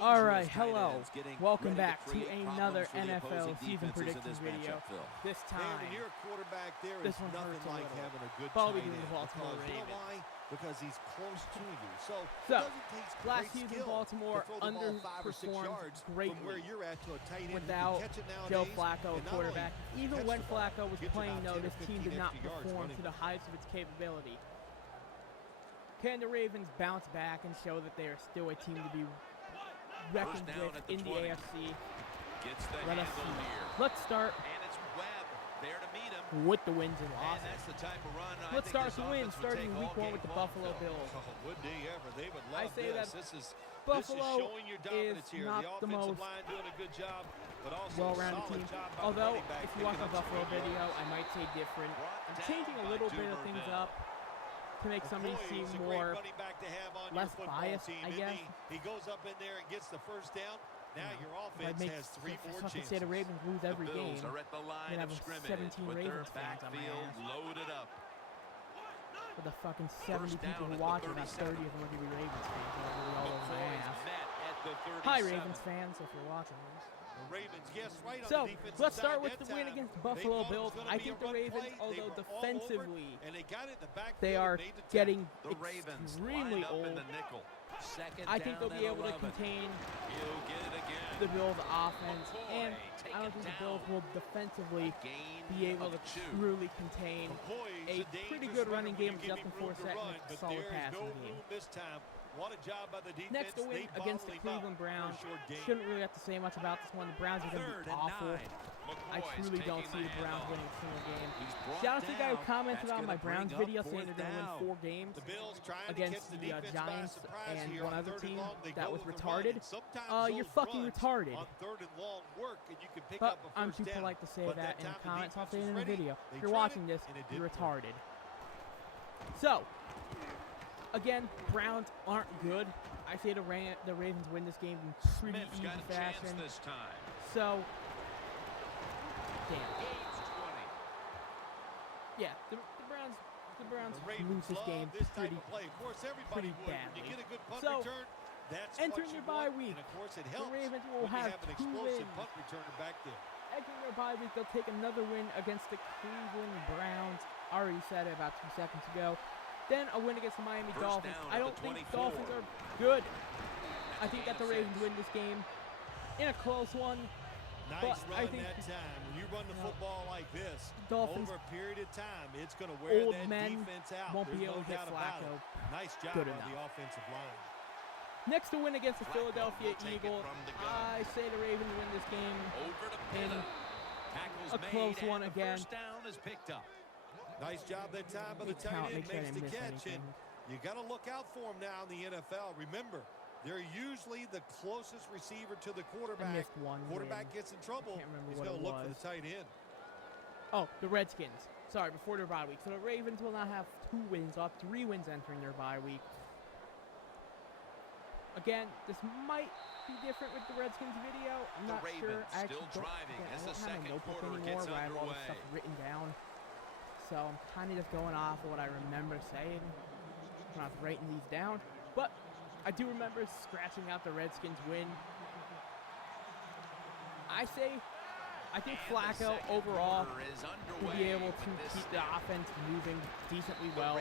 All right, hello. Welcome back to another NFL season prediction video. This time, when you're a quarterback, there this is one nothing hurts a like little. having a good Probably tight doing the end. Baltimore Because, you know Ravens. why? Because he's close to you. So it So, doesn't take last great season skill Baltimore to throw the ball 5 or 6 underperformed yards greatly from where you're at to a tight end without who can catch it nowadays. Joe Flacco, and not quarterback. only Even catch when the ball, Flacco was get you playing, about though, 10 or this team 15 did not extra yards perform running to the heights of its capability. Can the Ravens bounce back and show that they are still a team to be reckoned with in the AFC? Let us see. Let's start with the wins and losses. Let's start with the wins, starting week 1 with the Buffalo Bills. Would they ever? They would love I say that this is Buffalo showing your dominance is here. not the most line doing a good job, but also well-rounded solid team. job by the Although, running back if you watch picking the up some Buffalo good video, yards. I might say different. I'm changing a little bit of things up to make somebody seem He's a more great running back to have on less your football biased, team, I isn't guess. He goes up in there and gets the first down. Now your If I offense make has 3 more fucking chances. say the Ravens lose every game, Are at the line then I of have scrimmage 17 with Ravens their fans on my backfield ass. loaded up. For the fucking 70 First down people at who the watch, about 37. 30 of them are going to be Ravens fans. So they're all over my McCoy's ass. met at the 37. Hi, Ravens fans, if you're watching this. The Ravens, yes, right on So, the defensive let's side start with that the win time. against the They Buffalo thought it was Bills. gonna I be think a the run Ravens, play. They although were all over it, defensively, and they got it in the backfield they are and made the tackle. getting The Ravens extremely lined up in old. the nickel. Second I think they'll down be and able to 11. contain He'll get it again. the Bills' offense, McCoy and taken I don't think the down. Bills will defensively Gain be able to of 2. truly contain McCoy's a dangerous pretty good running runner game when you with give Justin him room to Forsett run, and a but solid there is passing no game. room this time. What a job by the defense. Next, the They win against the bottled him up Cleveland for a Browns. short gain. Shouldn't really have to say much about this one. The Browns are going to Third be and awful. 9. I McCoy's truly don't taking see the Browns handoff. winning a single game. He's brought Shout out to the guy who down. commented That's on my gonna bring Browns up video saying fourth they're going to down. win 4 games The Bills trying to against catch the the defense by Giants surprise and here one on other 3rd and team long. They that go was with the run, retarded. and sometimes You're those fucking runs retarded. on 3rd and long work, and you can pick But up a I'm first too down. polite to say But that in the time comments. I'll defense say it in was the ready. video. They If you're tried watching it, this, and it you're didn't work. retarded. So, again, Browns aren't good. I say the Ravens win this game in pretty Smith's easy got a chance fashion. this time. So, damn. Gains 20. Yeah, the Browns The lose Ravens this love game this type pretty of play. Of course, everybody pretty would. badly. When you get a good punt So, return, that's entering what their you bye want. week, And of course, it the helps Ravens will when you have have an 2 explosive wins. punt returner back there. Entering their bye week, they'll take another win against the Cleveland Browns. I already said it about 2 seconds ago. Then a win against the Miami First Dolphins. down I at don't the think 24. Dolphins are good. I think gain that the of Ravens 6. win this game in a close one. Nice But run I think that time. When you run the football like this, Dolphins, over a period of time, it's going to wear old that men defense out. won't There's be able no to hit doubt about Flacco it. Nice job good on enough. the offensive line. Next to win against the Flacco Philadelphia will take it Eagles, from the gun. I say the Ravens win this game. Over to In Pitta. Tackles a made, close and one the again. First down is picked up. Nice job that time by the Make count, tight end. make sure I Makes didn't the miss catch. anything. And you got to look out for him now in the NFL. Remember, they're usually the closest receiver to the quarterback. missed one Quarterback win. gets in trouble. Can't remember He's what going it to look for was. the tight end. Oh, the Redskins. Sorry, before their bye week. So the Ravens will now have 2 wins, off 3 wins entering their bye week. Again, this might be different with the Redskins video. I'm The not sure. Ravens I actually still don't, driving yeah, as I the don't have my second notebook quarter anymore gets where I have all this underway. stuff written down. So I'm kind of just going off of what I remember saying. I'm not writing these down. But I do remember scratching out the Redskins win. I think Flacco overall will be able to keep the offense moving decently well.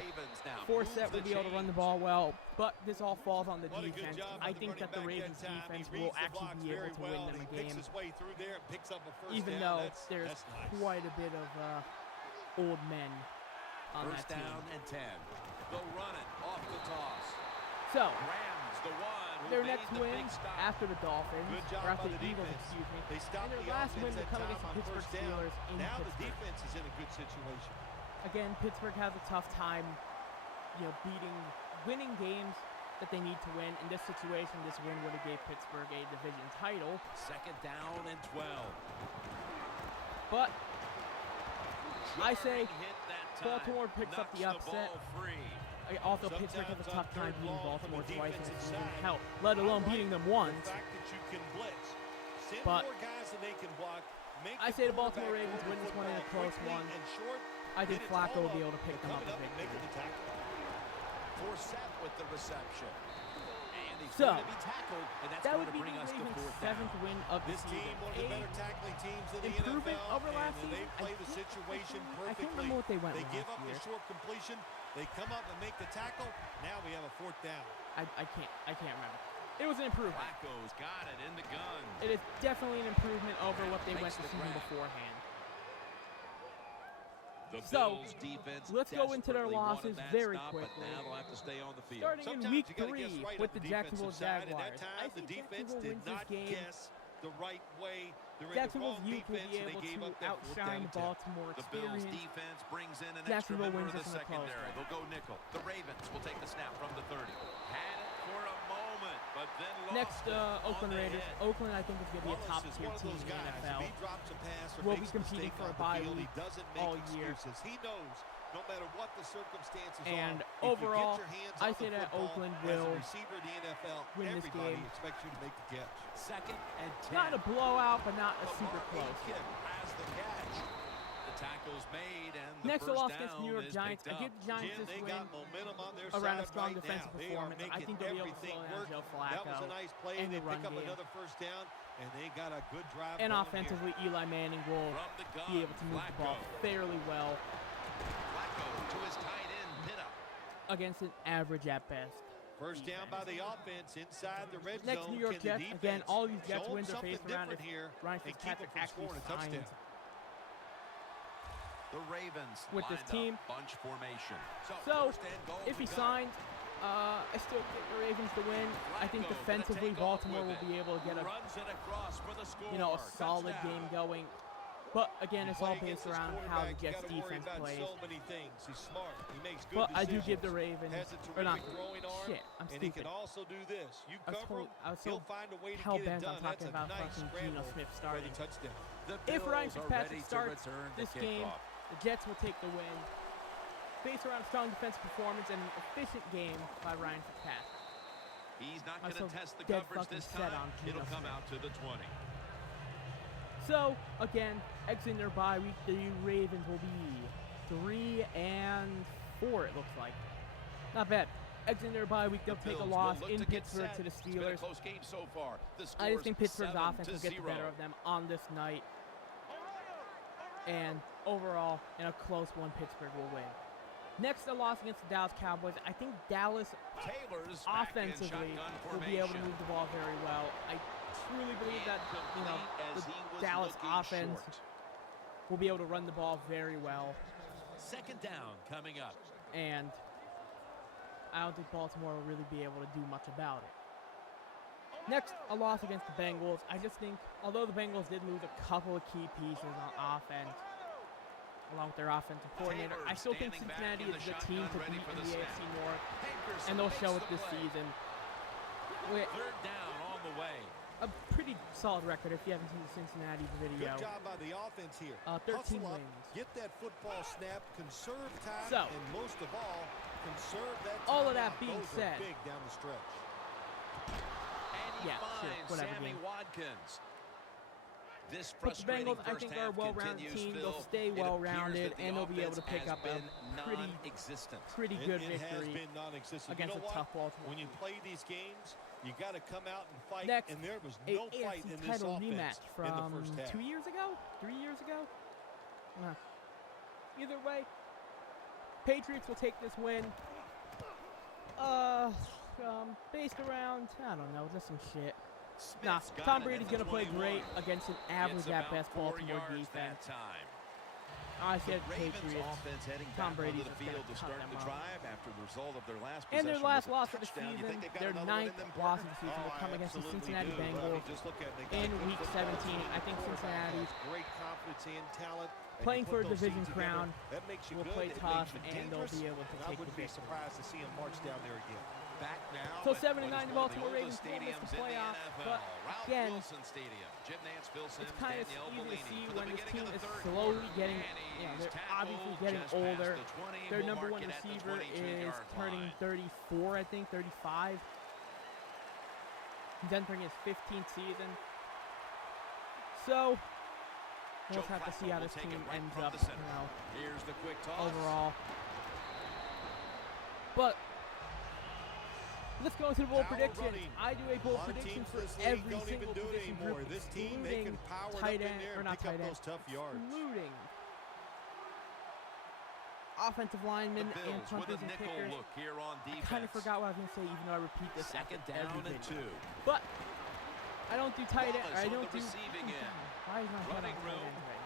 Forsett will be able to run the ball well, but this all falls on the What a good defense. job I by think that the running back Ravens that time. defense He will reads the actually blocks be able very to well, win them and a he picks game, his way through there and picks up a first even down. though That's there's nice. quite a bit of old men on First that down team. and 10. They'll run it off the toss. So, Rams the one. who their made next the win big stop. after the Dolphins, Good job or after by the the Eagles, defense. excuse me, They and stopped their the last win offense to at come time against the on Pittsburgh first down. Steelers in Now the Pittsburgh. defense is in a good situation. Again, Pittsburgh has a tough time, winning games that they need to win. In this situation, this win would have gave Pittsburgh a division title. Second down and 12. But I say Hit that time. Baltimore picks up the Knocks upset. ball free. Also, Pittsburgh has a Sometimes tough time on beating third long Baltimore from a twice in defensive the season. side. Hell, let alone beating them once. The fact that you can blitz. Send But more guys than they can block. Make I say the quarterback Baltimore Ravens throw win this one in a football close quickly one. and short. I think Then it's Flacco all will be able to pick They're them up coming a and making victory. the tackle. Forsett with the reception. And he's So, going to be tackled, and that's that going would to be bring the us to Ravens' 4th 7th down. win of the This team, season. one of the better tackling teams in the Improvement NFL, over last and they season. play the situation I perfectly. can't remember what they went They with give last up year. the short completion. They come up and make the tackle. Now we have a 4th down. I can't remember. It was an improvement. Flacco's got it in the gun. It is definitely an improvement over what they went Makes the the season grab. beforehand. The So, Bills defense let's go into their desperately losses wanted that very stop, quickly. But now they'll have to stay on the field. Starting in Sometimes week you gotta 3 guess right with on the the Jacksonville defensive side, and Jaguars. that time I the think defense Jacksonville did wins this not game. guess the right way. They're in the Jacksonville's wrong youth will defense, be and able they gave to up that 4th outshine down the attempt. Baltimore The Bills experience. defense brings in an Jacksonville extra member wins of the this in a close secondary. one. They'll go nickel. The Ravens will take the snap from the 30. Had it for a moment, but then lost Next, it on Oakland the Raiders. hit. Oakland, I think, is going to be a Wallace top is tier one of team those in the guys. NFL. If he drops a pass or Will makes be a competing mistake for a on the bye field, he week doesn't make all year. excuses. He knows no matter what the circumstances And are, overall, if you get your hands I on say the that football, Oakland as will a receiver in the NFL, win this everybody game. expects you to make the catch. 2nd and 10. Not a blowout, but not a Lamar super close. Aiken has the catch. The tackle's made, and the Next, the first loss against the New down York is Giants. picked I give up. the Giants Jim, this they win got momentum on their around a side strong right defensive now. They are performance. I making think they'll be able to everything slow down work. Joe That was a Flacco. nice play. and They the run pick up game. another 1st down, and they got a good drive And going offensively, here. Eli Manning will From the gun, be able to move the ball Flacco. fairly well Flacco to his tight end, Pitta. against an average at best. 1st down by the offense inside the red Next, zone. New York Can the Jets. defense Again, all these Jets show 'em wins are something faced around different if here Ryan and keep Fitzpatrick them from actually scoring a touchdown. signs The Ravens with this lined team. up bunch formation. So, 1st and goal if he we go. signs, I still pick the Ravens to win. I think Flacco gonna defensively, take off Baltimore with will it. be able to get a Runs it across for the score. a solid Touchdown. game going. But again, it's Play all against based this around how the quarterback, you Jets gotta worry defense about plays. so many things. He's smart. He makes good But I do decisions. give the Ravens, Has a or not, terrific throwing arm, shit, I'm and he stupid. can also do this. You I was cover him, I was so he'll find a way to hell get it bent on done. That's talking a about nice fucking Geno scramble Smith for the starting. touchdown. The If Ryan Bills are Fitzpatrick ready to starts return the this game, kickoff. the Jets will take the win. Based around a strong defensive performance and an efficient game by Ryan Fitzpatrick. He's not I'm going to so test the dead coverage fucking this set time. on Geno It'll come Smith. out to the 20. So, again, exiting their bye week, the Ravens will be 3-4, it looks like. Not bad. Exiting their bye week, they'll The take a Bills loss will look in to get Pittsburgh set. to the It's been a Steelers. close game so far. The I just score's think Pittsburgh's 7-0. offense will get the better of them on this night. And overall, in a close one, Pittsburgh will win. Next, a loss against the Dallas Cowboys. I think Dallas Taylor's back in offensively shotgun will be able to formation. move the ball very well. I truly believe that Incomplete as the he was Dallas looking offense short. will be able to run the ball very well. 2nd down coming up. And I don't think Baltimore will really be able to do much about it. Next, a loss against the Bengals. I just think, although the Bengals did lose a couple of key pieces on offense, along with their offensive coordinator, I still think standing back Cincinnati in is the the team to shotgun, ready beat for in the the snap. AFC North, Hankerson and they'll show makes it the this play. season. With 3rd down on the way. a pretty solid record if you haven't seen the Cincinnati video. Good job by the offense here. 13 Hustle up, wins. get that football snap, conserve time, So, and most of all, conserve that all of timeout. that being Those said- are big down the stretch. And he Yeah, sure, finds whatever, Sammy game. Watkins. This But the frustrating Bengals, I first think, half are a well-rounded continues, team. Phil. They'll stay It appears well-rounded, that the and they'll be able to offense pick has up a been pretty non-existent. good It has victory been non-existent. against you know a what? tough Baltimore When you team. play these games, you got to come out and fight, Next, and there was a no fight AFC in this title offense rematch in from the first half. 2 years ago? 3 years ago? Either way, Patriots will take this win. Based around, I don't know, just some shit. Nah, Smith's got Tom it Brady's at going the to play 21. great against an average Gets at about best 4 Baltimore yards defense. that time. I said The Ravens Patriots. offense heading Tom back Brady's onto the just gonna field to cut start them the up. drive after the result of their last And possession their last was a loss of the touchdown. You season, think they've got their another one in 9th them, loss partner? of the season, will Oh, come I against the absolutely Cincinnati do. Bengals. Just look at it. They got in a good Week football 17. team. I think Quarterback Cincinnati, has great confidence and talent. and playing you for a put those division teams together, crown, that makes you will good, play it tough, makes you and they'll dangerous, be able to and I take the wouldn't be victory. surprised to see him march down there again. Back now. So at 7-9 what is the one of Baltimore oldest Ravens will miss stadiums the in playoffs, NFL. but Ralph again, Wilson Stadium. Jim Nance, Phil Simms, it's kind of Danielle easy to Bellini see for the when this beginning team of is the third slowly quarter. getting, And they're he's obviously tackled getting just past older. the 20. Their We'll number mark one it at the receiver is 22-yard turning line. 34, I think, 35. He's entering his 15th season. So, we'll Joe have to see how Flacco this will take team it right ends from up, the center. you Here's the quick toss. know, overall. But Let's go into the bold Power predictions. running. I do a A bold lot of prediction teams for this league every don't single even do it position anymore. group, This team, they including can power it up tight in end, there or and not pick up tight end, those tough yards. including offensive linemen The and Bills with punters a and nickel kickers. look here on I defense. kind of forgot what I was going to say, even though I repeat this Second after down every and video. 2. But I don't do tight end. Wallace I on don't the do. receiving end. Why is my head on Running tight room. ends right now?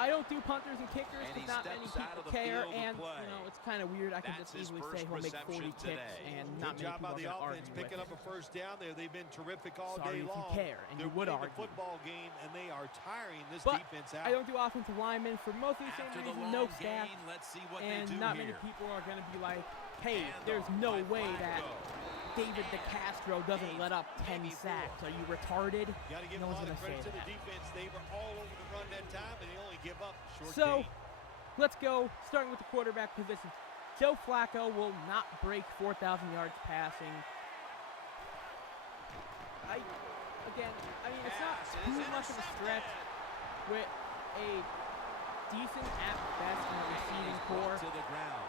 I don't do punters and kickers And he because not many steps out people of the care, field to and play. it's kind of weird. I can That's just his easily first say he'll make 40 reception kicks, today. and Good not many job people by are the going to offense argue picking with up a first down there. They've been terrific all Sorry day if you long. care, and They're you would winning argue. the football game, and they are tiring this But defense out. I don't do offensive linemen for most of the same After the reason, long no staff, gain, let's see what and they do not here. many people are going to be like, hey, Handoff there's no by way that Flacco. David DeCastro doesn't let up 10 maybe sacks. Are you retarded? Got to give No a one's lot gonna of credit say to the that. defense. They were all over the run that time, and they only give up short So, gain. let's go, starting with the quarterback position. Joe Flacco will not break 4,000 yards passing. I mean, it's not Pass is too much of a stretch intercepted. with a decent at best in the receiving He's core. brought to the ground.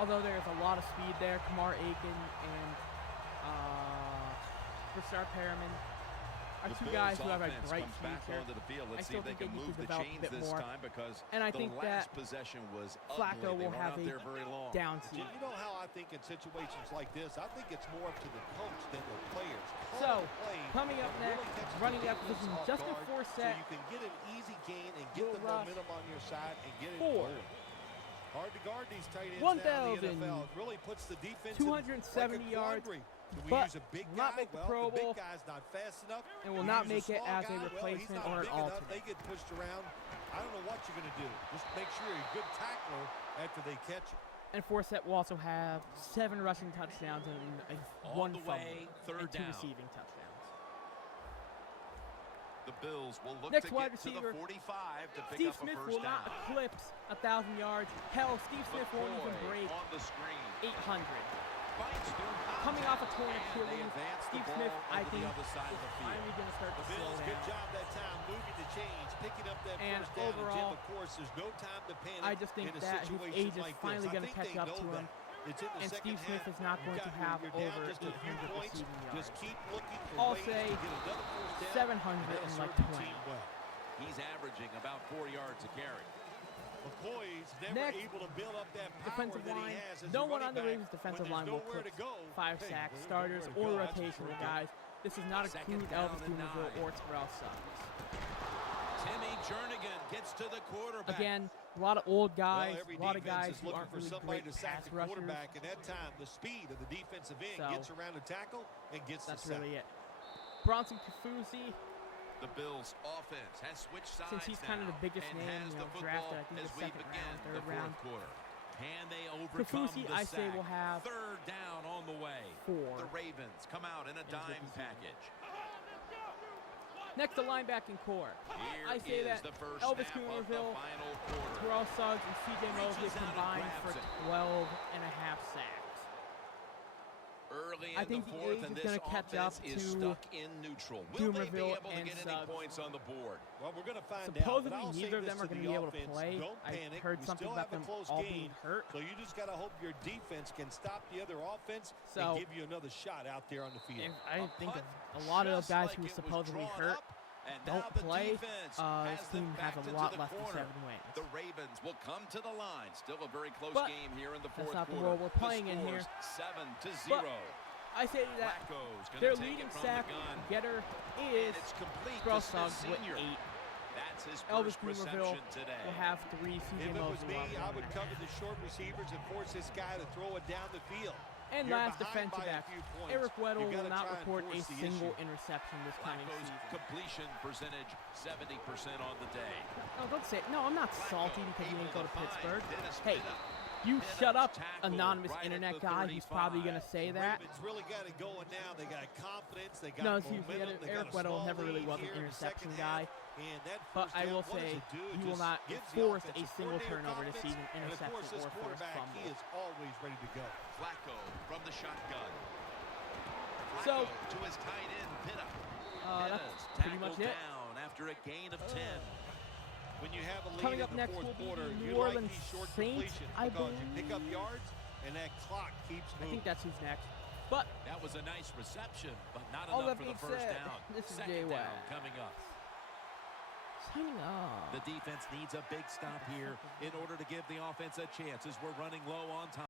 Although there's a lot of speed there, Kamar Aiken and Rashard Perriman are The two Bills guys who have a offense bright comes back future. onto the field. I Let's see still if they think can they need move to the develop a chains bit this more. time because And I the think last that possession was Flacco ugly. They will weren't have out a there very long. down You season. know how I think in situations like this, I think it's more up to the coach than the players. So, Call the play coming up that really next, catches the running back defense position, off Justin guard Forsett so you can get an easy gain and get will the rush momentum on your side and get it for going. Hard to guard these tight ends 1,000 now in the NFL. It really puts the defense 270 in like a yards, quandary. Do we but use a big will not guy? make the Well, Pro the Bowl big guy's not fast enough. and will We not use make it small as a guy. Well, he's replacement not or an big enough. alternate. They get pushed around. I don't know what you're going to do. Just make sure you're a good tackler after they catch you. And Forsett will also have 7 rushing touchdowns and On 1 the fumble way, third and 2 down. receiving touchdowns. The Bills will look Next to wide get to receiver, the 45 to pick Steve up Smith a will first not down. eclipse 1,000 yards. Hell, Steve Smith won't even McCoy break on the screen. 800. Fights through Coming off a contact, torn and they Achilles, advance the Steve ball Smith, I onto think, the other side is of the field. finally going to start The to slow Bills, down. good job that time moving the chains, picking up that And first down. And Jim, overall, of course, there's no time to panic I just think in a that his situation age is like finally this. going to I think catch they up know to him. that. It's in the And second Steve Smith half. is not You've going to got- have you're down over just a few 800 points. receiving yards. Just keep looking for I'll ways say to get another first down. 700 and that'll and serve like the 20. team well. He's averaging about 4 yards a carry. McCoy's never Next, able to build up that power defensive that line. he has as No a one running on the back Ravens defensive when line will there's nowhere clip to go. 5 Hey, sacks, there's starters, nowhere to or go. That's for rotational sure. guys. This is not a Second crude down Elvis and Dumerville 9. or Terrell Suggs. Timmy Jernigan gets to the quarterback. Again, a lot of old guys, Well, every a lot of defense guys is who looking aren't for really somebody great to sack pass the rushers. quarterback, and that time the speed of the defensive end So, gets around the tackle and gets That's the sack. really it. Bronson Kafusi, The Bills offense has switched sides since he's kind of the now biggest and name, has the drafted, I football think as the we second begin round, the third fourth round. quarter. Can they overcome Kafusi, the I say, sack? will have Third down on the way. 4. The Ravens come out in a dime rookie season. package. Next, the linebacking core. Here I say is that the first Elvis snap of the Dumerville, final quarter. Terrell Suggs, and C.J. Mosley Reaches out and combined for grabs it. 12.5 sacks. Early I in think the the fourth, age and is this gonna catch offense up is to stuck in neutral. Will they be Dumerville able to and get any Suggs. points on the board? Well, we're going to find Supposedly, out. But I'll say neither of this them are to going the to be able to offense. play. Don't I panic. heard We something still about have a them close all game, being hurt. So you just got to hope your defense can stop the other offense So, and give you another shot out there on the field. And I A think punt a lot of those just guys like who were it was supposedly drawn hurt up, and don't now the play. defense This has them team has backed a into lot the less than corner. 7 wins. The Ravens will come to the line. Still a very close But game here in the that's fourth not the quarter. world we're playing in here. 7-0. I say that Flacco's gonna their take leading it from sack the gun. getter And is it's complete Terrell to Smith Suggs with Senior. 8. That's his Elvis first Dumerville reception today. will have 3. C.J. If it was Mosley me, will have I would 1.5. cover the short receivers and force this guy to throw it down the field. And You're last behind defensive by a back, few points. Eric Weddle You will gotta not try and report a force the single issue. interception this coming Flacco's season. completion percentage 70% on the day. No, don't say it. No, I'm not salty because he didn't go to Able to find Pittsburgh. Dennis Hey, Pitta. you Pitta shut up, tackled anonymous right at internet the guy who's probably 35. going to say The that. Ravens really got it going now. They got confidence. They got No, see, momentum. They Eric got a Weddle small never really lead was an here in the interception second guy. half, and that But first I down, will what does say it do? It he will just not gives the force a offensive single coordinator turnover this confidence. season, And of interception, course, this or forced quarterback, fumble. he is always ready to go. Flacco from the shotgun. So, Flacco to his tight end, Pitta. that's Pitta's pretty much tackled it. down after a gain of 10. When you have a lead Coming in up the next fourth will be quarter, the you New like Orleans these short Saints, completions I because you pick up believe. yards and that clock keeps I moving. think that's who's next. But That was a nice reception, but not all enough that for the being first said, down. this is Second Jay down Watt. coming up. signing off. The defense needs a big stop here in order to give the offense a chance as we're running low on time.